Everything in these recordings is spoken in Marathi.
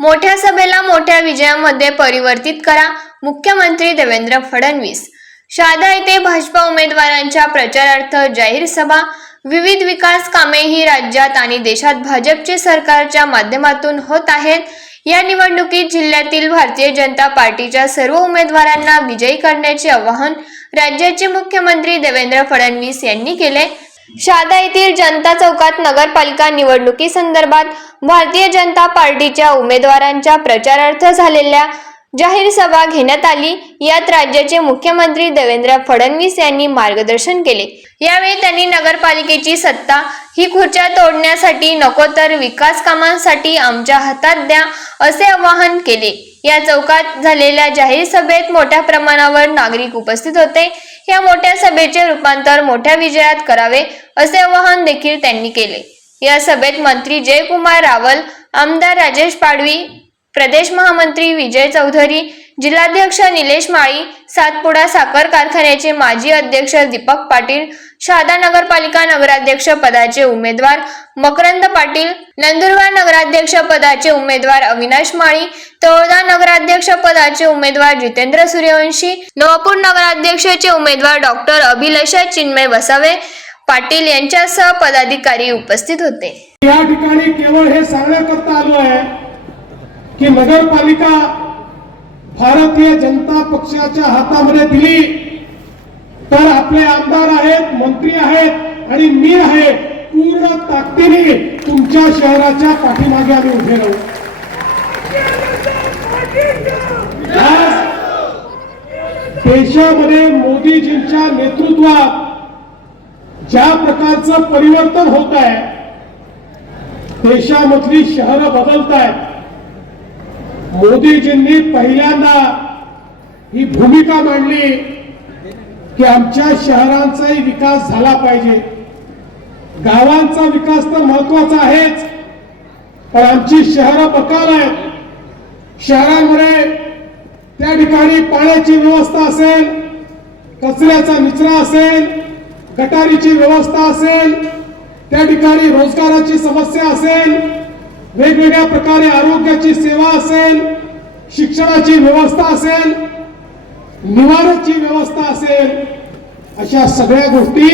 मोठ्या सभेला मोठ्या विजयामध्ये परिवर्तित करा. मुख्यमंत्री देवेंद्र फडणवीस. शहादा येथे भाजपा उमेदवारांच्या प्रचारार्थ जाहीर सभा. विविध विकास कामे ही राज्यात आणि देशात भाजपचे सरकारच्या माध्यमातून होत आहेत. या निवडणुकीत जिल्ह्यातील भारतीय जनता पार्टीच्या सर्व उमेदवारांना विजयी करण्याचे आवाहन राज्याचे मुख्यमंत्री देवेंद्र फडणवीस यांनी केले. शहादा येथील जनता चौकात नगरपालिका निवडणुकीसंदर्भात भारतीय जनता पार्टीच्या उमेदवारांच्या प्रचारार्थ झालेल्या जाहीर सभा घेण्यात आली. यात राज्याचे मुख्यमंत्री देवेंद्र फडणवीस यांनी मार्गदर्शन केले. यावेळी त्यांनी नगरपालिकेची सत्ता ही खुर्च्या तोडण्यासाठी नको तर विकास कामांसाठी आमच्या हातात द्या असे आवाहन केले. या चौकात झालेल्या जाहीर सभेत मोठ्या प्रमाणावर नागरिक उपस्थित होते. या मोठ्या सभेचे रूपांतर मोठ्या विजयात करावे असे आवाहन देखील त्यांनी केले. या सभेत मंत्री जयकुमार रावल आमदार राजेश पाडवी प्रदेश महामंत्री विजय चौधरी जिल्हाध्यक्ष निलेश माळी सातपुडा साखर कारखान्याचे माजी अध्यक्ष दीपक पाटील शहादा नगरपालिका नगराध्यक्ष पदाचे उमेदवार मकरंद पाटील नंदुरबार नगराध्यक्ष पदाचे उमेदवार अविनाश माळी तळोदा नगराध्यक्ष पदाचे उमेदवार जितेंद्र सूर्यवंशी नवापूर नगराध्यक्षाचे उमेदवार डॉक्टर अभिलाषा चिन्मय वसावे पाटील यांच्यासह पदाधिकारी उपस्थित होते. या ठिकाणी केवळ हे सांगण्याकरता आलो आहे की नगरपालिका भारतीय जनता पक्षाच्या हातामध्ये दिली तर आपले आमदार आहेत मंत्री आहेत आणि मी आहे. पूर्ण ताकदीने तुमच्या शहराच्या पाठीमागे आम्ही उभे राहू. देशामध्ये मोदीजींच्या नेतृत्वात ज्या प्रकारचं परिवर्तन होत आहे देशामधली शहरं बदलत आहेत मोदीजींनी पहिल्यांदा ही भूमिका मांडली. की आमच्या शहरांचाही विकास झाला पाहिजे. गावांचा विकास तर महत्त्वाचा आहेच पण आमची शहरं बकाल आहेत. शहरांमध्ये त्या ठिकाणी पाण्याची व्यवस्था असेल कचऱ्याचा निचरा असेल गटारीची व्यवस्था असेल त्या ठिकाणी रोजगाराची समस्या असेल वेगवेगळ्या प्रकारे आरोग्याची सेवा असेल शिक्षणाची व्यवस्था असेल निवाराची व्यवस्था असेल अशा सगळ्या गोष्टी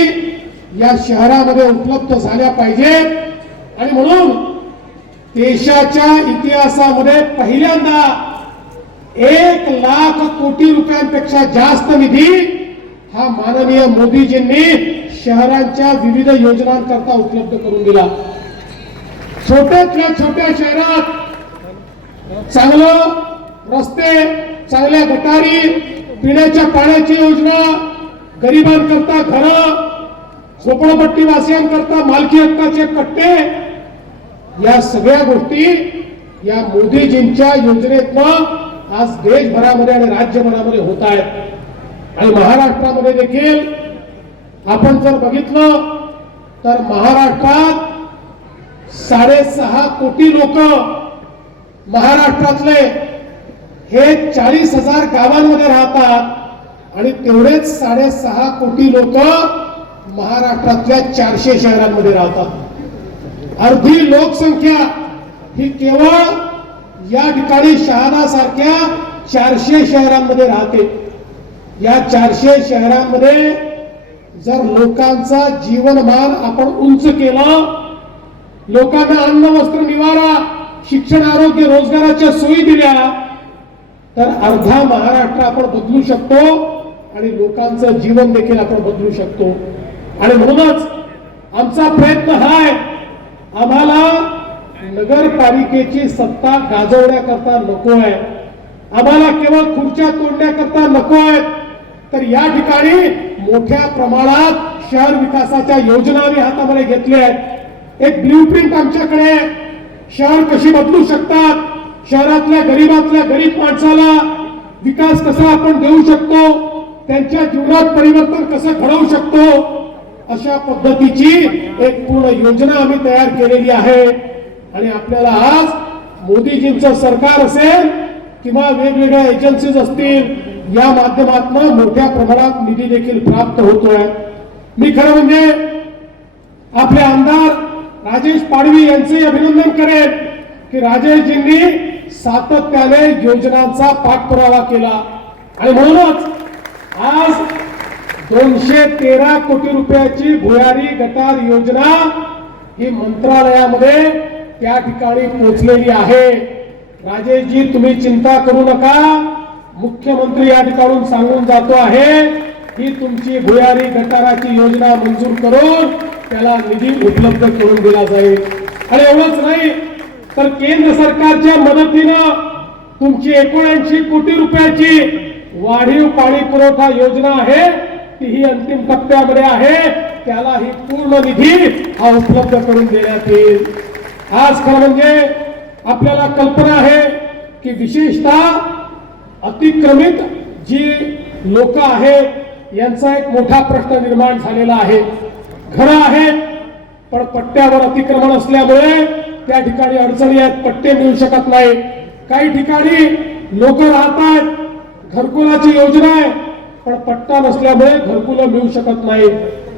या शहरामध्ये उपलब्ध झाल्या पाहिजेत. आणि म्हणून देशाच्या इतिहासामध्ये पहिल्यांदा एक लाख कोटी रुपयांपेक्षा जास्त निधी हा माननीय मोदीजींनी शहरांच्या विविध योजनांकरता उपलब्ध करून दिला. छोट्यातल्या छोट्या शहरात चांगलं रस्ते चांगल्या गटारी पिण्याच्या पाण्याची योजना गरिबांकरता घरं झोपडपट्टी वासियांकरता मालकी हक्काचे कट्टे या सगळ्या गोष्टी या मोदीजींच्या योजनेतनं आज देशभरामध्ये आणि राज्यभरामध्ये होत आहेत. आणि महाराष्ट्रामध्ये देखील आपण जर बघितलं तर महाराष्ट्रात साडेसहा कोटी लोक महाराष्ट्रातले हे चाळीस हजार गावांमध्ये राहतात आणि तेवढेच साडेसहा कोटी लोक महाराष्ट्रातल्या चारशे शहरांमध्ये राहतात. अर्धी लोकसंख्या ही केवळ या ठिकाणी शहादा सारख्या चारशे शहरांमध्ये राहते. या चारशे शहरांमध्ये जर लोकांचा जीवनमान आपण उंच केलं लोकांना अन्न वस्त्र निवारा शिक्षण आरोग्य रोजगाराच्या सोयी दिल्या तर अर्धा महाराष्ट्र आपण बदलू शकतो आणि लोकांचं जीवन देखील आपण बदलू शकतो. आणि म्हणूनच आमचा प्रयत्न हा आहे आम्हाला नगरपालिकेची सत्ता गाजवण्याकरता नको आहे. आम्हाला केवळ खुर्च्या तोडण्याकरता नको आहे तर या ठिकाणी मोठ्या प्रमाणात शहर विकासाच्या योजना आम्ही हातामध्ये घेतल्या आहेत. एक ब्ल्यू प्रिंट आमच्याकडे शहर कशी बदलू शकतात? शहरातल्या गरीबातल्या गरीब माणसाला विकास कसा आपण देऊ शकतो? त्यांच्या जीवनात परिवर्तन कसं घडवू शकतो? अशा पद्धतीची एक पूर्ण योजना आम्ही तयार केलेली आहे. आणि आपल्याला आज मोदीजींचं सरकार असेल किंवा वेगवेगळ्या एजन्सीज असतील या माध्यमातून मोठ्या प्रमाणात निधी देखील प्राप्त होतोय. मी खरं म्हणजे आपले आमदार राजेश पाडवी यांचे अभिनंदन करेन की राजेशजींनी सातत्याने योजनांचा पाठपुरावा केला. आणि म्हणूनच आज दोनशे तेरा कोटी रुपयाची भुयारी गटार योजना ही मंत्रालयामध्ये त्या ठिकाणी पोहोचलेली आहे. राजेशजी तुम्ही चिंता करू नका. मुख्यमंत्री या ठिकाणून सांगून जातो आहे ही तुमची भुयारी गटाराची योजना मंजूर करून त्याला निधी उपलब्ध करून दिला जाईल. आणि एवढंच नाही तर केंद्र सरकारच्या मदतीनं तुमची एकोणऐंशी कोटी रुपयाची वाढीव पाणी पुरवठा योजना आहे ती ही अंतिम टप्प्यामध्ये आहे. त्याला ही पूर्ण निधी हा उपलब्ध करून देण्यात येईल. आज खरं म्हणजे आपल्याला कल्पना आहे की विशेषतः अतिक्रमित जी लोक आहेत यांचा एक मोठा प्रश्न निर्माण झालेला आहे. घरं आहेत पण पट्ट्यावर अतिक्रमण असल्यामुळे त्या ठिकाणी अडचणी आहेत पट्टे मिळू शकत नाही. काही ठिकाणी लोक राहतात घरकुलाची योजना आहे पण पट्टा नसल्यामुळे घरकुलं मिळू शकत नाही.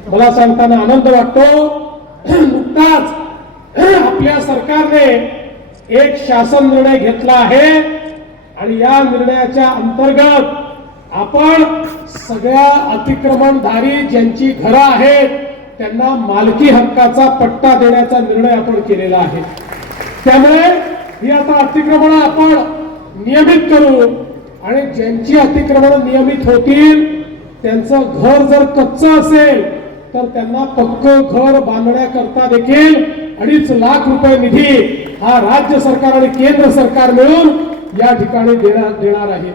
मला सांगताना आनंद वाटतो. नुकताच आपल्या सरकारने एक शासन निर्णय घेतला आहे आणि या निर्णयाच्या अंतर्गत आपण सगळ्या अतिक्रमणधारी ज्यांची घरं आहेत त्यांना मालकी हक्काचा पट्टा देण्याचा निर्णय आपण केलेला आहे. त्यामुळे ही आता अतिक्रमण आपण नियमित करू आणि ज्यांची अतिक्रमण नियमित होतील त्यांचं घर जर कच्चं असेल तर त्यांना पक्क घर बांधण्याकरता देखील अडीच लाख रुपये निधी हा राज्य सरकार आणि केंद्र सरकार मिळून या ठिकाणी देणार देणार आहे.